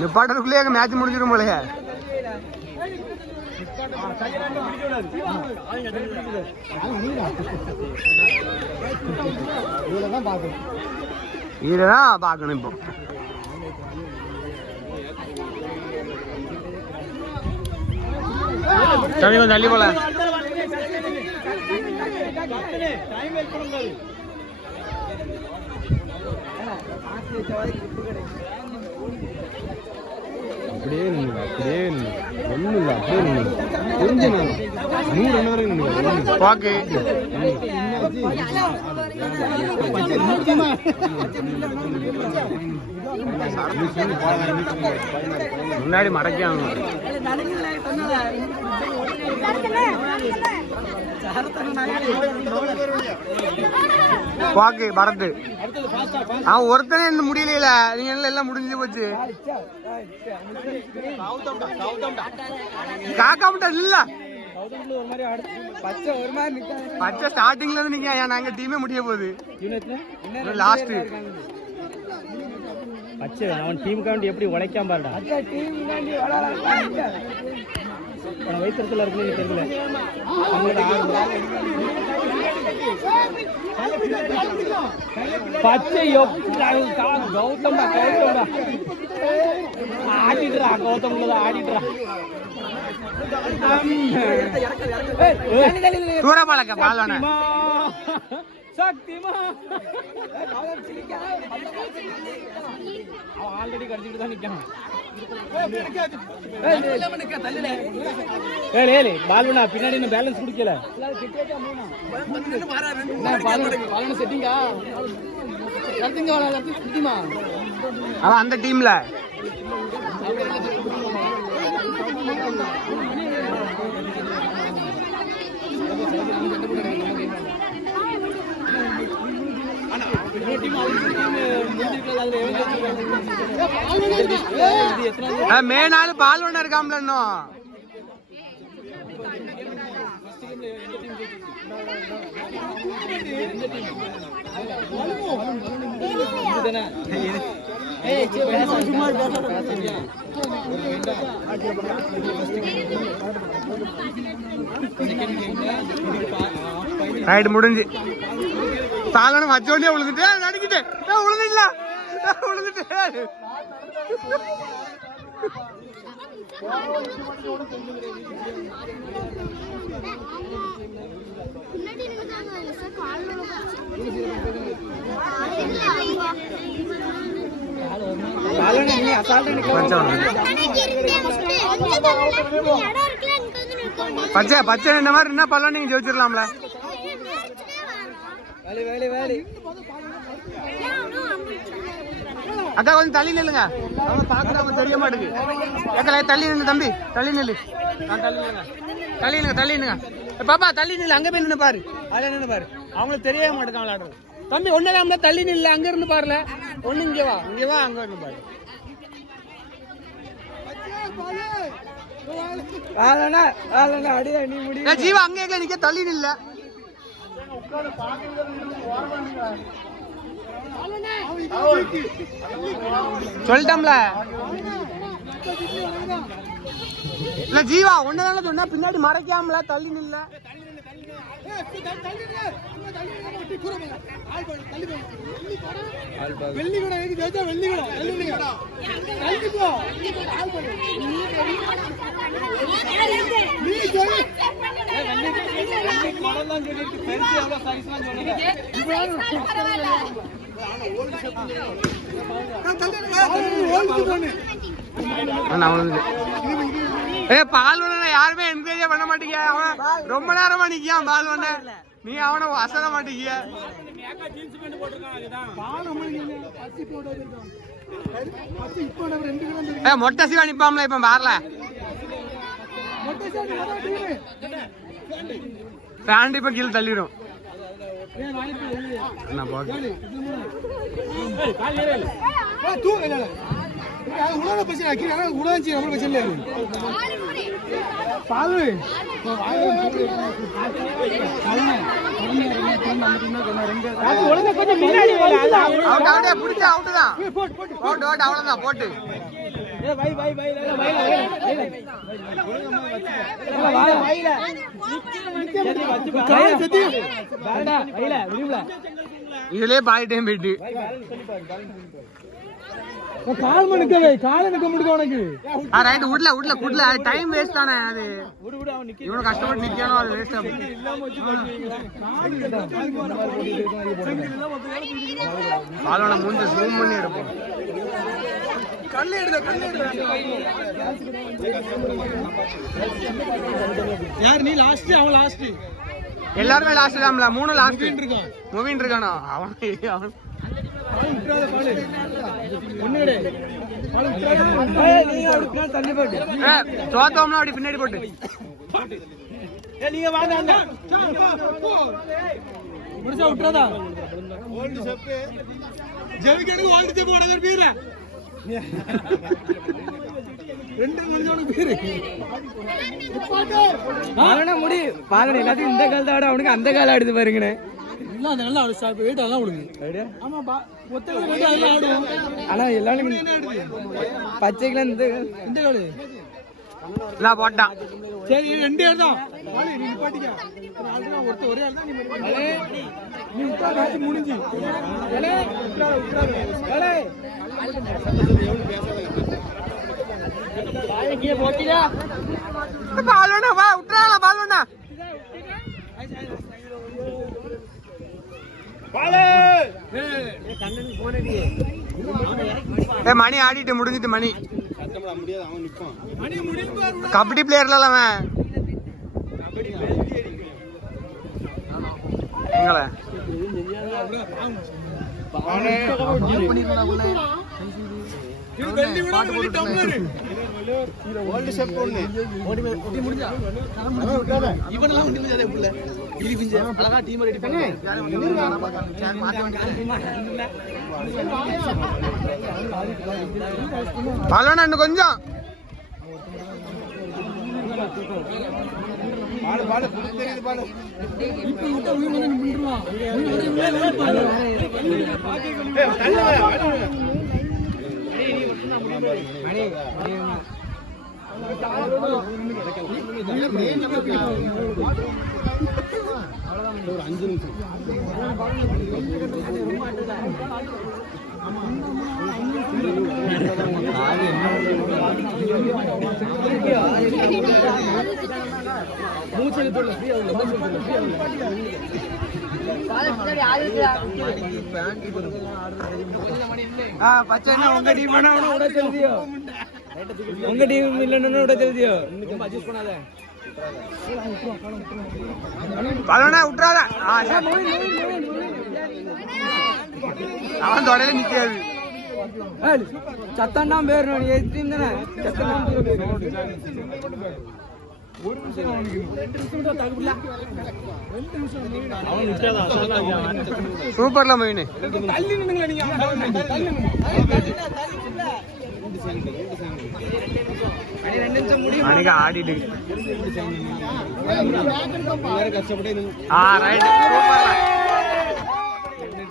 நிப்பாட்டருக்குள்ளே match முடிஞ்சிடும் போல. இதுதான் பார்க்கணும் இப்போ. கொஞ்சம் தள்ளி போல. அப்படியே நின்று அப்படியே நின்று ஒன்றும் இல்லை அப்படியே நின்று கொஞ்சம் நான் 100 ரன் வரைக்கும் பாக்கு முன்னாடி மடக்காங்க பாக்கு பரத்து அவன் ஒருத்தனே இந்த முடியல. நீங்க எல்லாம் முடிஞ்சு போச்சு. காக்கா முட்டை இல்ல பச்சை ஸ்டார்டிங்ல இருந்து நீங்க நாங்க டீமே முடிய போகுது. லாஸ்ட் பச்சை அவன் டீமுக்காண்டி எப்படி உழைக்காம பாருடா. வைத்திரத்துல இருக்குன்னு தெரியல. பச்சை கௌதம் ஆடிடுறா. கௌதம்ல ஆடிடுறா. தூரப்பாலக்க பாலன சக்திமா ஆல்ரெடி கடிச்சிட்டு தான் நிக்கான். பாலுனா பின்னாடி இன்னும் பேலன்ஸ் குடிக்கல. அவன் அந்த டீம்ல மே 4 பால் ஒண்ணு இருக்காமல இன்னும். ரைட் முடிஞ்சு சாலனும் வச்சோடனே விழுந்துட்டு நடிக்கிட்டு விழுந்துடல விழுந்துட்டு பச்சை பச்சை இந்த மாதிரி என்ன பல்ல நீங்க ஜெயிச்சிடலாம்ல. அக்கா கொஞ்சம் தள்ளி நில்லுங்க. அவங்க பாக்குறாங்க தெரிய மாட்டேங்குது. ஏக்கல தள்ளி நின்று தம்பி தள்ளி நில்லு. தள்ளி நில்லுங்க தள்ளி நில்லுங்க. பாப்பா தள்ளி நில்லு. அங்க போய் நின்று பாரு. அதுல நின்று பாரு. அவங்களுக்கு தெரியவே மாட்டேங்க விளையாடுறது. தம்பி ஒண்ணுதான் தள்ளி நில்லு. அங்க இருந்து பாருல. ஒண்ணு இங்கே வா அங்க இருந்து பாரு. ஜீவா அங்கே நிக்க தள்ளி நில்ல. சொல்லிட்டோம்ல இல்ல ஜீவா ஒன்னதான சொன்னா பின்னாடி மறைக்காமல தள்ளி நில்ல. பால் யாருமே என்கரேஜ் பண்ண மாட்டீங்க. அவன் ரொம்ப நேரமா நிக்கான் பால் ஒண்ணு. நீ அவனை அசத மாட்டீங்க. மொட்டை சிவா நிப்பாம்ல இப்ப பாரல. பேண்ட் இப்ப கீழே தள்ளிடும். பிரச்சனை பாலு கொஞ்சம் முன்னாடி பிடிச்ச அவுட்டு தான் போட்டு அவ்வளவுதான் போட்டு இதுலயே பாதி டைம் போயிட்டு கால் மணிக்கவே கால நிக்க முடியும் உனக்கு ரைட் உட்ல உட்ல குட்ல டைம் வேஸ்ட் தானே அது இவனு கஷ்டப்பட்டு நிக்கணும் அது வேஸ்ட் ஆகும் பாலோட மூஞ்ச ஜூம் பண்ணி எடுப்போம் கண்ணு எடுடா யார் நீ லாஸ்ட் அவன் லாஸ்ட் எல்லாரும் லாஸ்ட் தான்ல மூணு லாஸ்ட் இருக்கான் மூவின் இருக்கானோ அவன் சோத்தோம்னா அப்படி பின்னாடி போட்டு நீங்க வாங்க முடிச்சா விட்டுறதா ஜெவிக்கனுக்கு ஓல்டு செப் போடாத பீர ரெண்டு மணிக்கு பீர பாலனா முடி பாலன எல்லாத்தையும் இந்த கால் தாட அவனுக்கு அந்த கால் ஆடுது பாருங்கனே இல்ல அது நல்லா ஆடு ஸ்டாப் வெயிட் எல்லாம் விடுங்க ஆமா ஒத்தல வெயிட் எல்லாம் ஆடும் ஆனா எல்லாரும் பச்சைக்குல இந்த கால் இல்ல போட்டா சரி ரெண்டு பேர் தான் பாலு நீ பாட்டிக்க ஒரே ஆள் தான் நீ உட்கார மேட்ச் முடிஞ்சு ஏலே ஏலே பாயக்கே போட்டிடா பாலோனா வா உட்றால பாலோனா பாலே கண்ணன் போனடி மணி ஆடிட்டு முடிஞ்சிட்டு மணி சத்தம்டா முடியாது அவன் நிப்பான் மணி முடிஞ்சு கபடி பிளேயர்ல அவன் கபடி பெல்ட் எங்கல பாலே இது வெள்ளி விட வெள்ளி டம்ளர் வேர்ல்ட் ஷேப் போடுனே ஓடி முடிஞ்சா அவன் விட்டாத இவனலாம் ஒண்டி முடியாதே புள்ள இடி பிஞ்ச அழகா டீம் ரெடி பண்ணு பாலனா இன்னும் கொஞ்சம் பால பால புடி தெரியுது பால இப்போ விட்டா உள்ள வந்து நின்றுவான் மணி ஒரு 5 நிமிஷம் பச்சை உங்க டீம் விட தெரியுதியோ உங்க டீம் இல்லன்னு விட தெரியுதியோ அட்ஜஸ்ட் பண்ணாத பாலனா விட்டுறாத அவன் தொடல நிக்காது சத்தம் தான் பேர் எத்தனை ஒரு நிமிஷம் அவனுக்கு 2 நிமிஷம் தான் தாக்குல 2 நிமிஷம் அவன் நிக்காத அசல்ல சூப்பர்ல மயினே தள்ளி நின்னுங்க நீங்க தள்ளி ரெண்டு நிமிஷம் முடியும் அன்னைக்கு ஆடிட்டு கஷ்டப்பட்டு ரைட் சூப்பர்